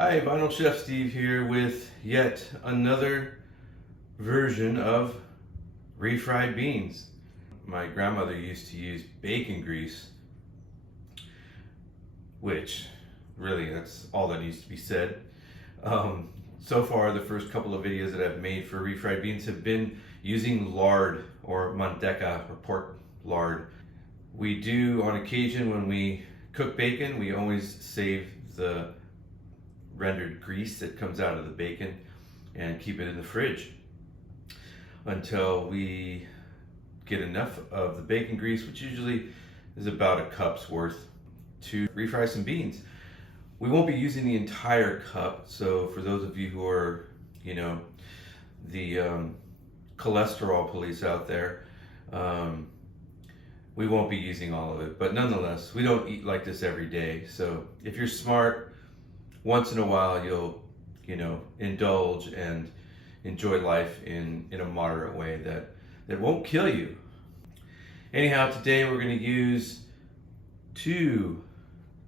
Hi, Vinyl Chef Steve here with yet another version of refried beans. My grandmother used to use bacon grease, which really that's all that needs to be said. So far, the first couple of videos that I've made for refried beans have been using lard or manteca or pork lard. We do on occasion when we cook bacon, we always save the rendered grease that comes out of the bacon and keep it in the fridge until we get enough of the bacon grease, which usually is about a cup's worth, to refry some beans. We won't be using the entire cup, so for those of you who are, the cholesterol police out there, we won't be using all of it, but nonetheless, we don't eat like this every day. So if you're smart, once in a while you'll, indulge and enjoy life in a moderate way that won't kill you. Anyhow, today we're going to use two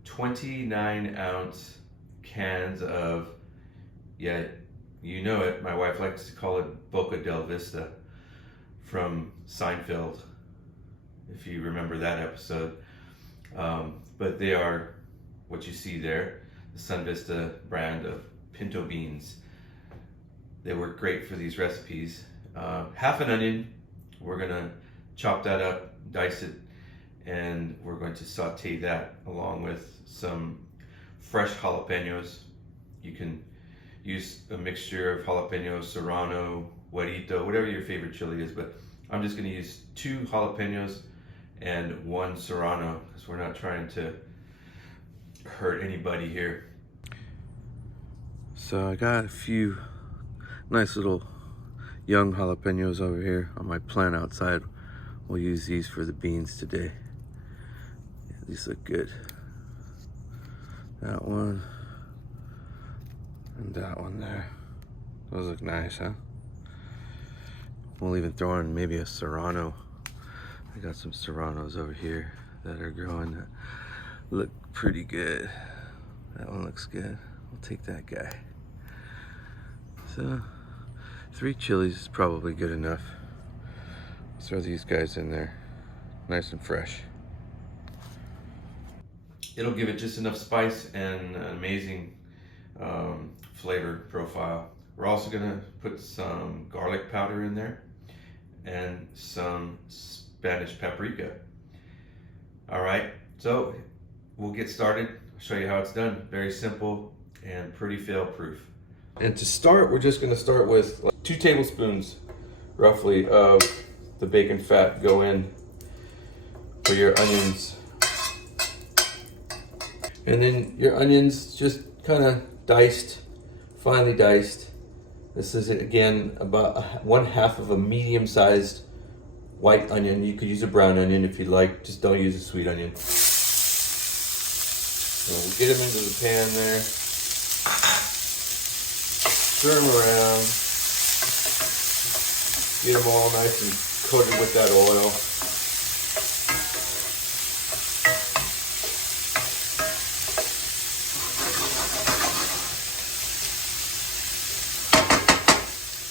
29-ounce cans of, you know it, my wife likes to call it Boca del Vista from Seinfeld, if you remember that episode. But they are what you see there, the Sun Vista brand of pinto beans. They work great for these recipes. Half an onion, we're gonna chop that up, dice it, and we're going to saute that along with some fresh jalapenos. You can use a mixture of jalapenos, serrano, guarito, whatever your favorite chili is, but I'm just gonna use 2 jalapenos and 1 serrano because we're not trying to hurt anybody here. So I got a few nice little young jalapenos over here on my plant outside. We'll use these for the beans today. Yeah, these look good. That one and that one there. Those look nice, huh? We'll even throw in maybe a serrano. I got some serranos over here that are growing that look pretty good. That one looks good. We'll take that guy. So 3 chilies is probably good enough. Let's throw these guys in there, nice and fresh. It'll give it just enough spice and an amazing flavor profile. We're also gonna put some garlic powder in there and some Spanish paprika. All right, so we'll get started. I'll show you how it's done. Very simple and pretty fail-proof. And to start, we're just gonna start with 2 tablespoons, roughly, of the bacon fat go in for your onions. And then your onions just kind of diced, finely diced. This is, again, about 1/2 of a medium-sized white onion. You could use a brown onion if you'd like, just don't use a sweet onion. So we'll get them into the pan there. Stir them around. Get them all nice and coated with that oil.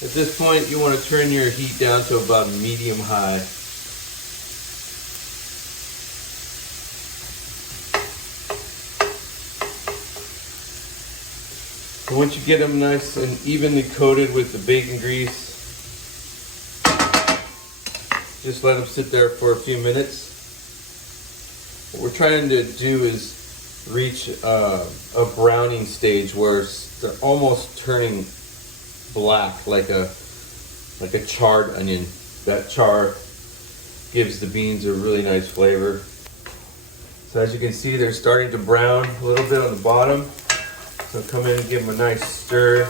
At this point, you want to turn your heat down to about medium-high. So once you get them nice and evenly coated with the bacon grease, just let them sit there for a few minutes. What we're trying to do is reach a browning stage where they're almost turning black, like a charred onion. That char gives the beans a really nice flavor. So as you can see, they're starting to brown a little bit on the bottom. So come in and give them a nice stir.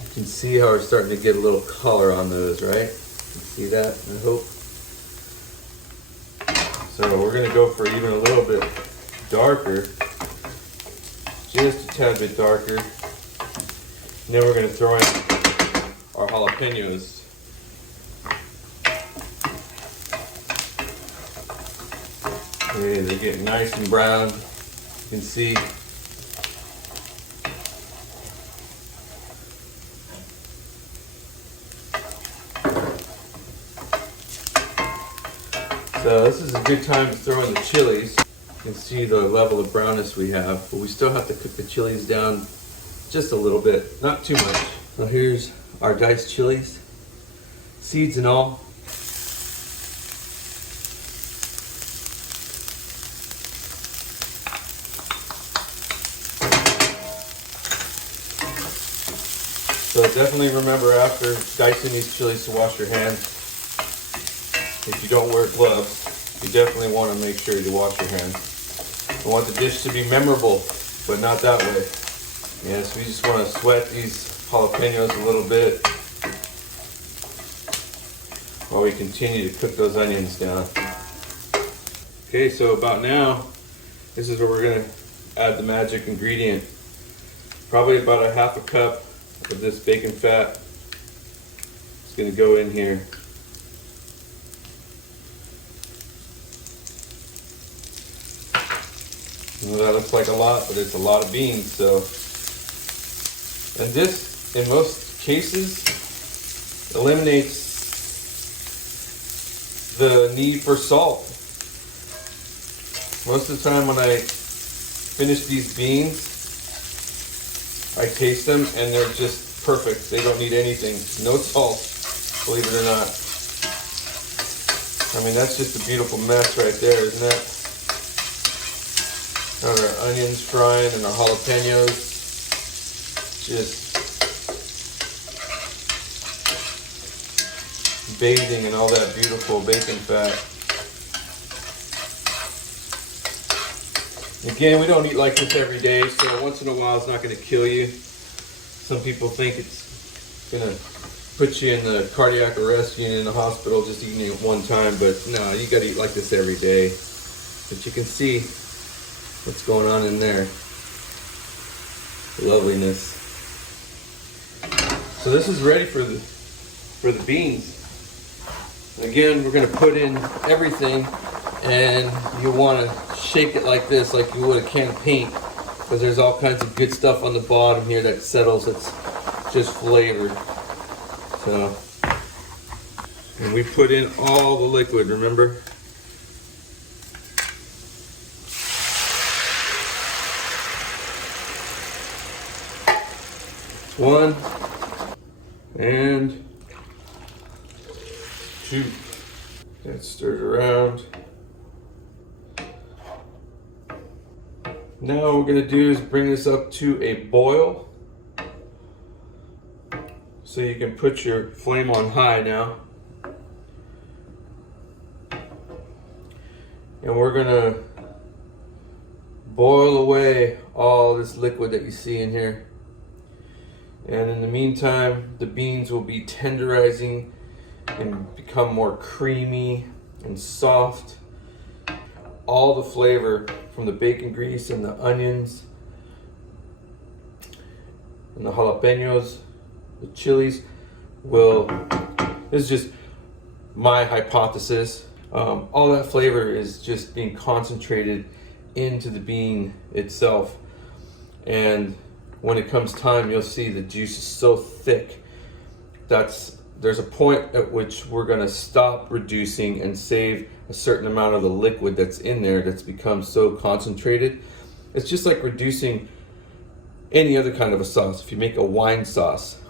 You can see how we're starting to get a little color on those, right? You can see that, I hope. So we're going to go for even a little bit darker, just a tad bit darker. And then we're going to throw in our jalapenos. Okay, they're getting nice and brown. You can see. So this is a good time to throw in the chilies. You can see the level of brownness we have, but we still have to cook the chilies down just a little bit, not too much. So here's our diced chilies, seeds and all. So definitely remember after dicing these chilies to wash your hands. If you don't wear gloves, you definitely want to make sure you wash your hands. I want the dish to be memorable, but not that way. Yes, we just want to sweat these jalapenos a little bit while we continue to cook those onions down. Okay, so about now, this is where we're going to add the magic ingredient. Probably about a half a cup of this bacon fat. It's going to go in here. I know that looks like a lot, but it's a lot of beans. So, and this, in most cases, eliminates the need for salt. Most of the time when I finish these beans, I taste them and they're just perfect. They don't need anything. No salt, believe it or not. I mean, that's just a beautiful mess right there, isn't it? Got our onions frying and our jalapenos just bathing in all that beautiful bacon fat. Again, we don't eat like this every day, so once in a while it's not going to kill you. Some people think it's going to put you in the cardiac arrest unit in the hospital just eating it one time, but no, you got to eat like this every day. But you can see what's going on in there. Loveliness. So this is ready for the beans. Again, we're going to put in everything, and you want to shake it like this, like you would a can of paint, because there's all kinds of good stuff on the bottom here that settles. It's just flavor. So, and we put in all the liquid, remember? One and two. Get stirred around. Now what we're going to do is bring this up to a boil. So you can put your flame on high now. And we're going to boil away all this liquid that you see in here. And in the meantime, the beans will be tenderizing and become more creamy and soft. All the flavor from the bacon grease and the onions and the jalapenos, the chilies will, this is just my hypothesis, all that flavor is just being concentrated into the bean itself. And when it comes time, you'll see the juice is so thick. There's a point at which we're gonna stop reducing and save a certain amount of the liquid that's in there that's become so concentrated. It's just like reducing any other kind of a sauce. If you make a wine sauce,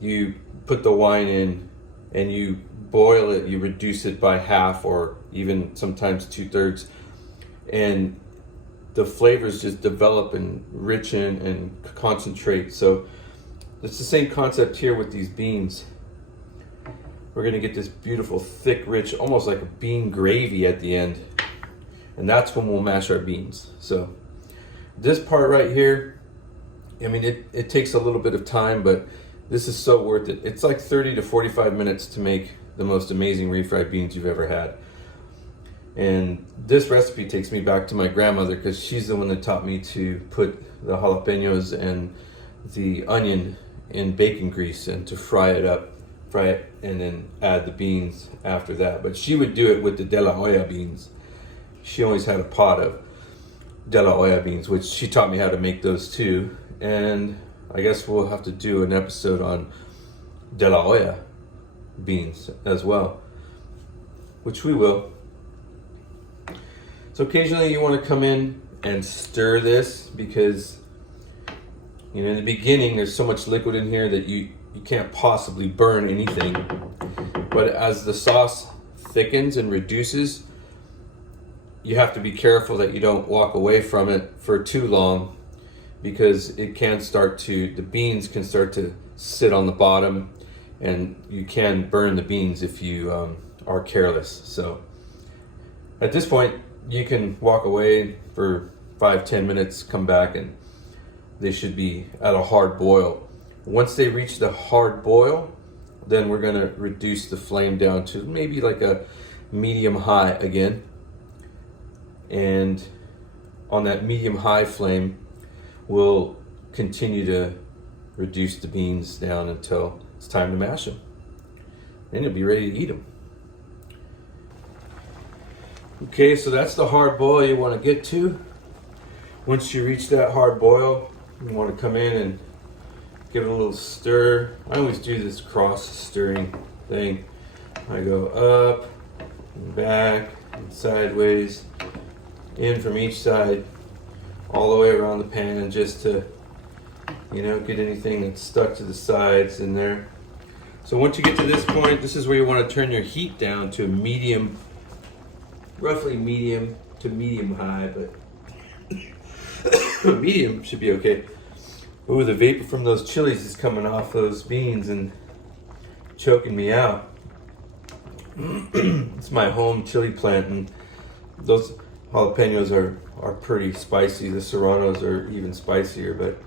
you put the wine in and you boil it, you reduce it by half or even sometimes 2/3, and the flavors just develop and richen and concentrate. So it's the same concept here with these beans. We're gonna get this beautiful, thick, rich, almost like a bean gravy at the end. And that's when we'll mash our beans. So this part right here, I mean, it takes a little bit of time, but this is so worth it. It's like 30 to 45 minutes to make the most amazing refried beans you've ever had. And this recipe takes me back to my grandmother, because she's the one that taught me to put the jalapenos and the onion in bacon grease and to fry it and then add the beans after that. But she would do it with the de la olla beans. she always had a pot of de la olla beans, which she taught me how to make those too. And I guess we'll have to do an episode on de la olla beans as well, which we will. So occasionally you want to come in and stir this, because in the beginning there's so much liquid in here that you can't possibly burn anything. But as the sauce thickens and reduces, you have to be careful that you don't walk away from it for too long, because the beans can start to sit on the bottom, and you can burn the beans if you are careless. So at this point, you can walk away for 5-10 minutes, come back, and they should be at a hard boil. Once they reach the hard boil, then we're going to reduce the flame down to maybe like a medium high again. And on that medium high flame, we'll continue to reduce the beans down until it's time to mash them. Then you'll be ready to eat them. Okay, so that's the hard boil you want to get to. Once you reach that hard boil, you want to come in and give it a little stir. I always do this cross stirring thing. I go up and back and sideways, in from each side, all the way around the pan, just to get anything that's stuck to the sides in there. So once you get to this point, this is where you want to turn your heat down to medium, roughly medium to medium high, but medium should be okay. Ooh, the vapor from those chilies is coming off those beans and choking me out. It's my home chili plant, and those jalapenos are pretty spicy. The serranos are even spicier, but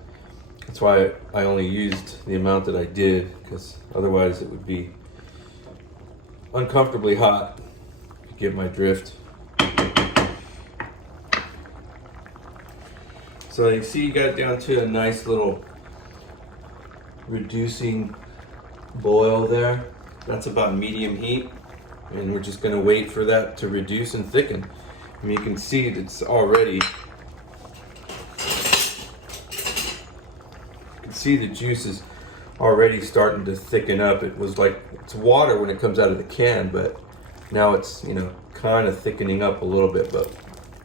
that's why I only used the amount that I did, because otherwise it would be uncomfortably hot. You get my drift. So you see, you got it down to a nice little reducing boil there. That's about medium heat, and we're just going to wait for that to reduce and thicken. I mean, you can see it's already, you can see the juice is already starting to thicken up. It was like, it's water when it comes out of the can, but now it's, kind of thickening up a little bit. But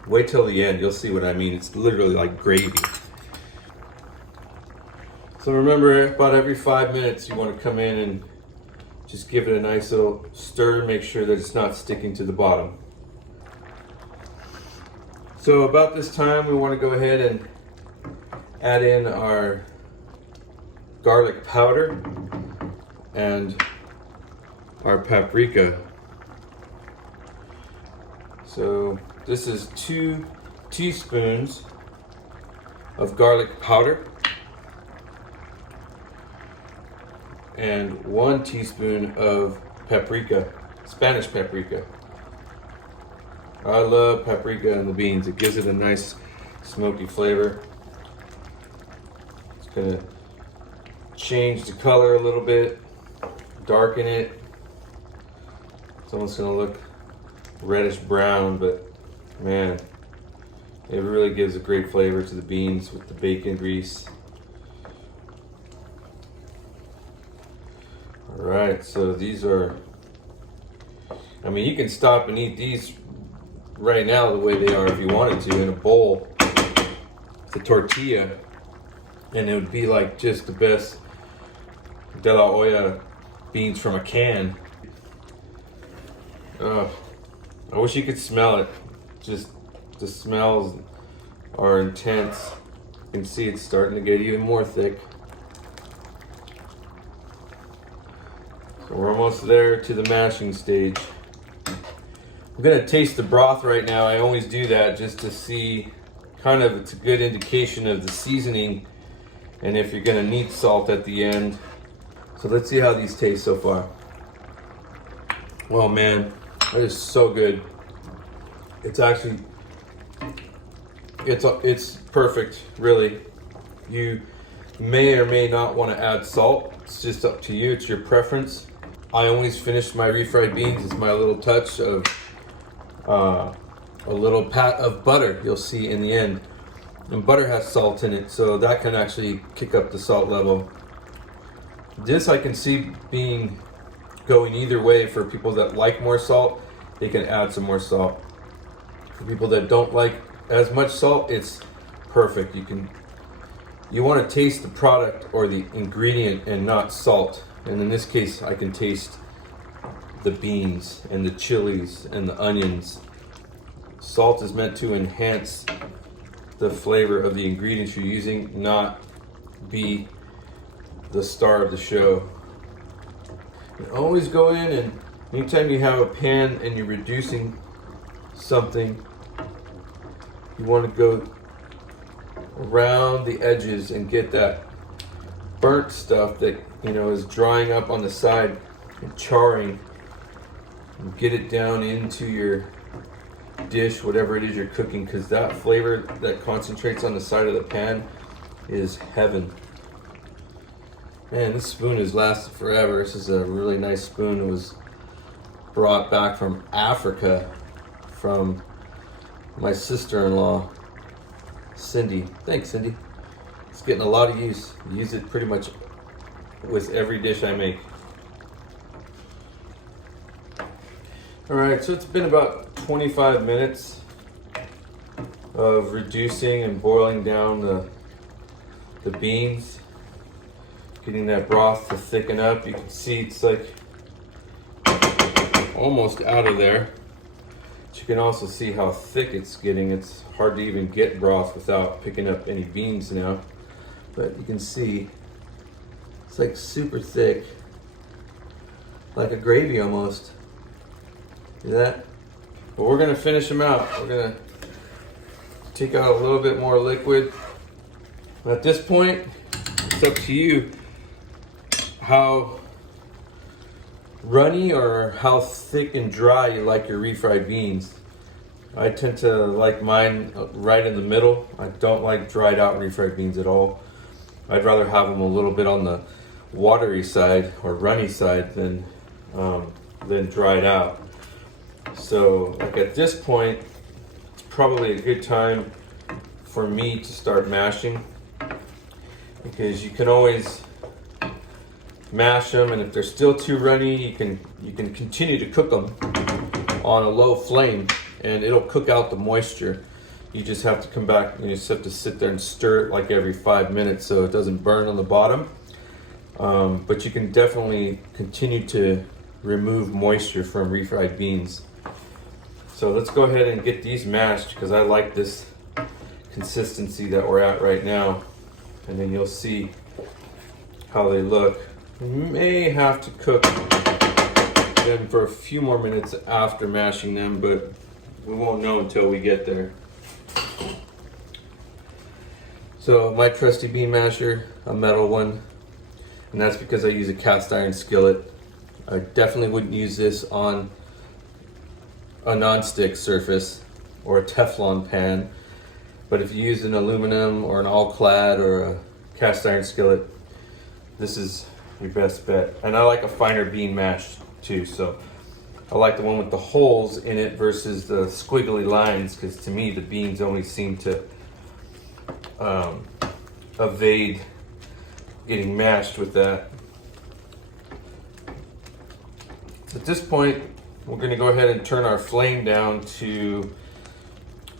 wait till the end, you'll see what I mean. It's literally like gravy. So remember, about every 5 minutes, you want to come in and just give it a nice little stir, make sure that it's not sticking to the bottom. So about this time, we want to go ahead and add in our garlic powder and our paprika. So this is 2 teaspoons of garlic powder and 1 teaspoon of paprika, Spanish paprika. I love paprika in the beans. It gives it a nice smoky flavor. It's gonna change the color a little bit, darken it. It's almost gonna look reddish brown, but man, it really gives a great flavor to the beans with the bacon grease. All right, so these are, I mean, you can stop and eat these right now the way they are if you wanted to, in a bowl, the tortilla, and it would be like just the best de la olla beans from a can. I wish you could smell it. Just the smells are intense. You can see it's starting to get even more thick. So we're almost there to the mashing stage. I'm gonna taste the broth right now. I always do that just to see, kind of, it's a good indication of the seasoning and if you're gonna need salt at the end. So let's see how these taste so far. Oh man, that is so good. It's actually, it's perfect, really. You may or may not want to add salt. It's just up to you, it's your preference. I always finish my refried beans. It's my little touch of a little pat of butter, you'll see in the end. And butter has salt in it, so that can actually kick up the salt level. This I can see being going either way. For people that like more salt, they can add some more salt. For people that don't like as much salt, it's perfect. You want to taste the product or the ingredient and not salt. And in this case, I can taste the beans and the chilies and the onions. Salt is meant to enhance the flavor of the ingredients you're using, not be the star of the show. You always go in, and anytime you have a pan and you're reducing something, you want to go around the edges and get that burnt stuff that is drying up on the side and charring, and get it down into your dish, whatever it is you're cooking, because that flavor that concentrates on the side of the pan is heaven. Man, this spoon has lasted forever. This is a really nice spoon. It was brought back from Africa from my sister-in-law, Cindy. Thanks, Cindy. It's getting a lot of use. I use it pretty much with every dish I make. Alright, so it's been about 25 minutes of reducing and boiling down the beans, getting that broth to thicken up. You can see it's like almost out of there. But you can also see how thick it's getting. It's hard to even get broth without picking up any beans now. But you can see it's like super thick, like a gravy almost. See that? But we're gonna finish them out. We're gonna take out a little bit more liquid. At this point, it's up to you how runny or how thick and dry you like your refried beans. I tend to like mine right in the middle. I don't like dried out refried beans at all. I'd rather have them a little bit on the watery side or runny side than dried out. So like at this point, it's probably a good time for me to start mashing, because you can always mash them, and if they're still too runny, you can continue to cook them on a low flame and it'll cook out the moisture. You just have to come back and you just have to sit there and stir it like every 5 minutes so it doesn't burn on the bottom. But you can definitely continue to remove moisture from refried beans. So let's go ahead and get these mashed, because I like this consistency that we're at right now. And then you'll see how they look. You may have to cook them for a few more minutes after mashing them, but we won't know until we get there. So my trusty bean masher, a metal one, and that's because I use a cast iron skillet. I definitely wouldn't use this on a non-stick surface or a Teflon pan, but if you use an aluminum or an all-clad or a cast iron skillet, this is your best bet. And I like a finer bean mash too, so I like the one with the holes in it versus the squiggly lines, because to me the beans only seem to evade getting mashed with that. At this point, we're going to go ahead and turn our flame down to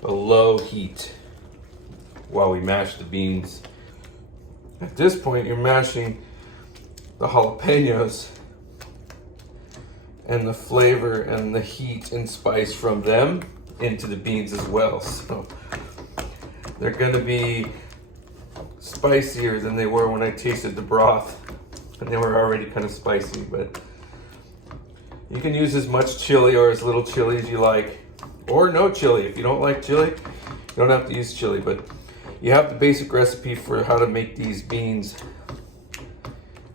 a low heat while we mash the beans. At this point, you're mashing the jalapenos and the flavor and the heat and spice from them into the beans as well. So they're going to be spicier than they were when I tasted the broth, and they were already kind of spicy. But you can use as much chili or as little chili as you like, or no chili. If you don't like chili, you don't have to use chili, but you have the basic recipe for how to make these beans,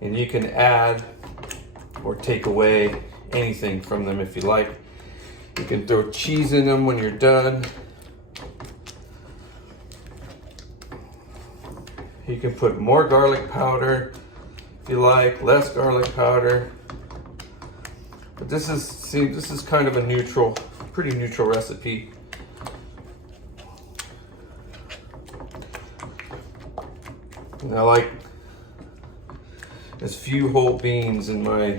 and you can add or take away anything from them if you like. You can throw cheese in them when you're done. You can put more garlic powder if you like, less garlic powder. But this is kind of a neutral, pretty neutral recipe. I like as few whole beans in my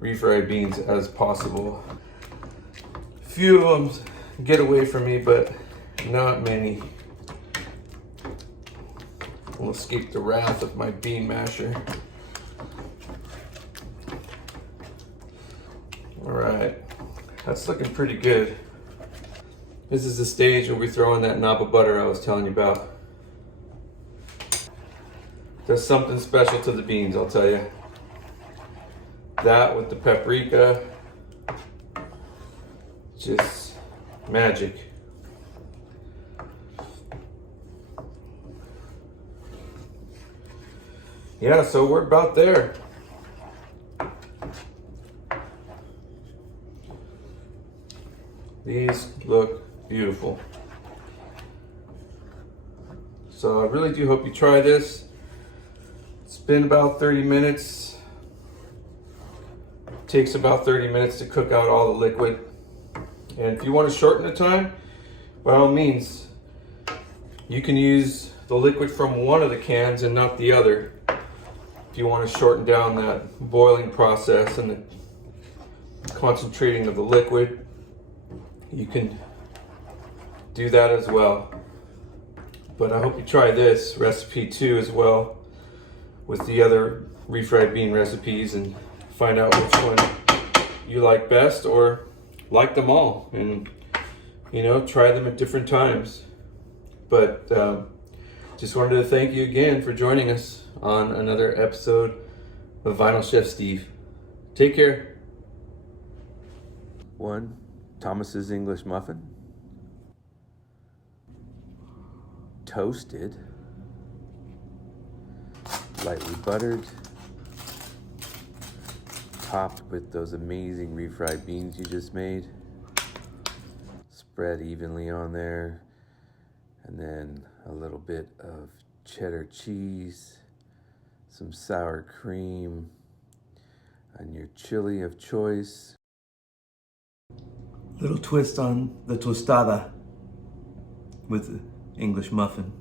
refried beans as possible. Few of them get away from me, but not many. I'll escape the wrath of my bean masher. All right, that's looking pretty good. This is the stage where we throw in that knob of butter I was telling you about. There's something special to the beans, I'll tell you. That with the paprika, just magic. Yeah, so we're about there. These look beautiful. So I really do hope you try this. It's been about 30 minutes. It takes about 30 minutes to cook out all the liquid. And if you want to shorten the time, by all means, you can use the liquid from one of the cans and not the other. If you want to shorten down that boiling process and the concentrating of the liquid, you can do that as well. But I hope you try this recipe too as well with the other refried bean recipes and find out which one you like best or like them all, and you know, try them at different times. But just wanted to thank you again for joining us on another episode of Vinyl Chef Steve. Take care. One, Thomas's English muffin. Toasted. Lightly buttered. Topped with those amazing refried beans you just made. Spread evenly on there. And then a little bit of cheddar cheese, some sour cream, and your chili of choice. Little twist on the tostada with the English muffin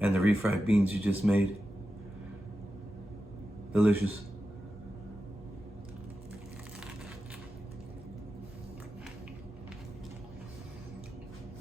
and the refried beans you just made. Delicious.